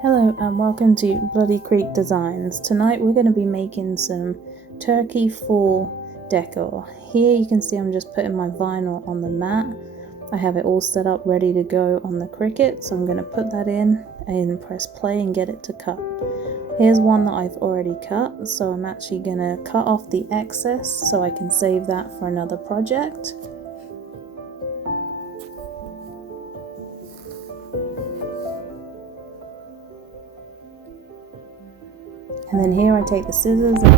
Hello and welcome to Bloody Creek Designs. Tonight we're going to be making some turkey fall decor. Here you can see I'm just putting my vinyl on the mat. I have it all set up ready to go on the Cricut, so I'm going to put that in and press play and get it to cut. Here's one that I've already cut, so I'm actually going to cut off the excess so I can save that for another project. And then here I take the scissors and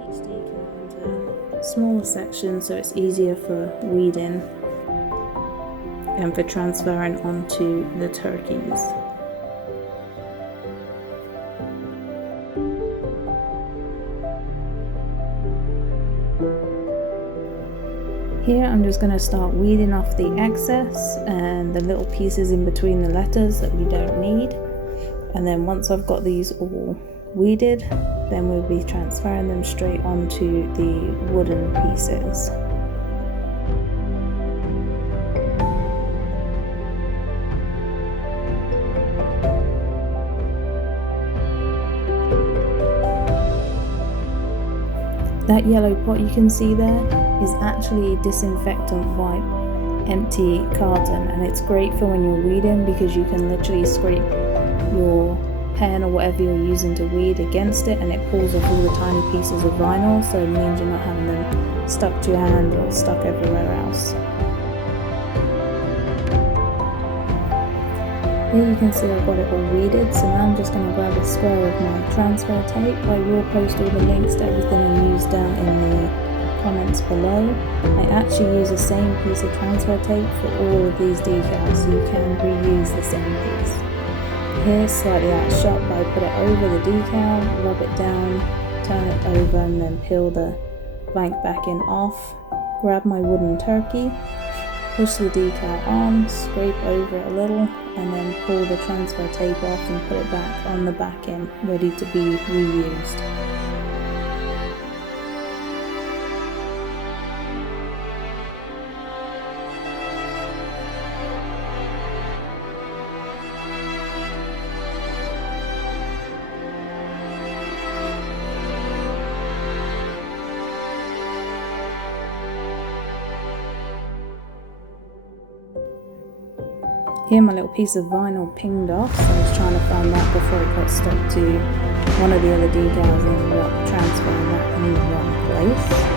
each decal into smaller sections so it's easier for weeding and for transferring onto the turkeys. Here I'm just going to start weeding off the excess and the little pieces in between the letters that we don't need. And then once I've got these all weeded, then we'll be transferring them straight onto the wooden pieces. That yellow pot you can see there is actually disinfectant wipe empty carton, and it's great for when you're weeding because you can literally scrape your pen or whatever you're using to weed against it and it pulls off all the tiny pieces of vinyl, so it means you're not having them stuck to your hand or stuck everywhere else. Here you can see I've got it all weeded, so now I'm just going to grab a square of my transfer tape. I will post all the links to everything I used down in the comments below. I actually use the same piece of transfer tape for all of these decals, so you can reuse the same piece. Here, slightly out of shot, but I put it over the decal, rub it down, turn it over and then peel the blank backing off. Grab my wooden turkey, push the decal on, scrape over it a little and then pull the transfer tape off and put it back on the backing, ready to be reused. Here my little piece of vinyl pinged off, so I was trying to find that before it got stuck to one of the other decals and ended up transferring that in the wrong place.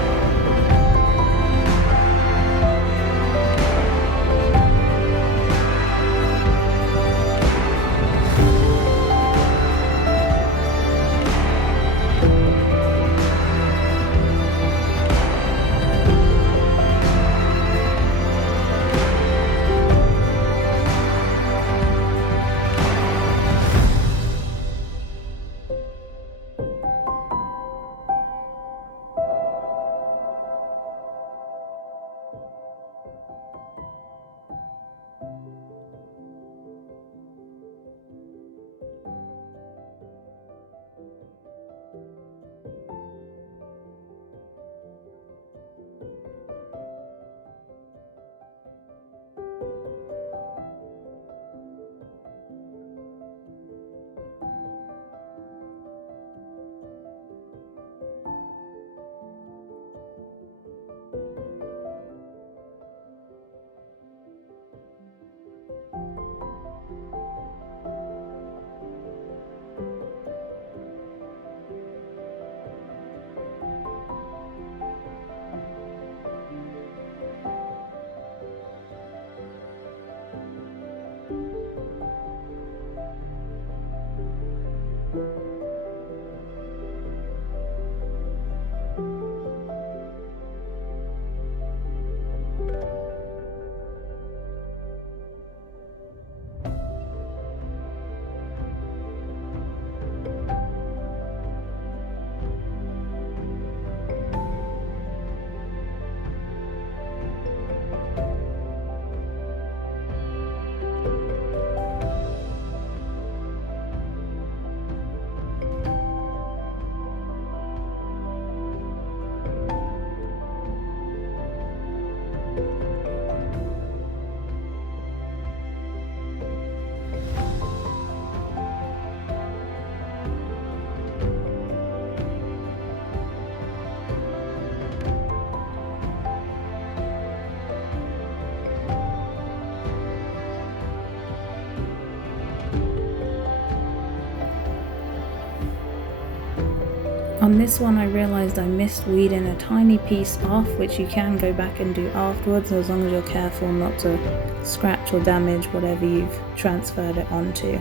On this one I realised I missed weeding a tiny piece off, which you can go back and do afterwards as long as you're careful not to scratch or damage whatever you've transferred it onto.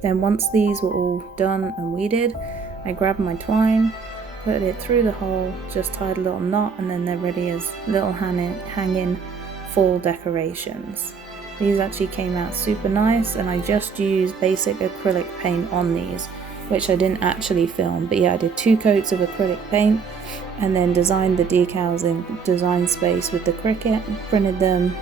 Then once these were all done and weeded, I grabbed my twine, put it through the hole, just tied a little knot, and then they're ready as little hanging fall decorations. These actually came out super nice, and I just used basic acrylic paint on these, which I didn't actually film, but yeah, I did 2 coats of acrylic paint and then designed the decals in Design Space with the Cricut, printed them,